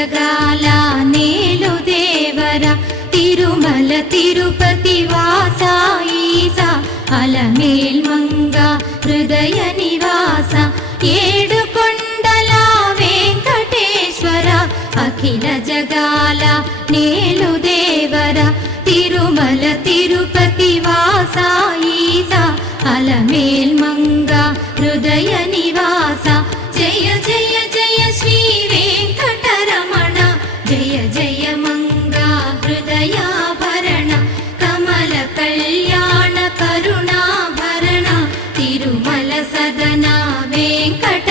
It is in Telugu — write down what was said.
జగాల నేలు దేవర తిరుమల తిరుపతి వాస ఈసా అలమేల్ మంగ హృదయ నివాస ఏడు కొండల వెంకటేశ్వర అఖిల జగాల నేలు దేవర తిరుమల తిరుపతి వాస ఈసా అలమేల్ మంగ హృదయ నివాస జయ జయ జయ శ్రీ వెంకటరమణ జయ జయ మంగ హృదయాభరణ కమల కళ్యాణ కరుణాభరణ తిరుమల సదన వెంకట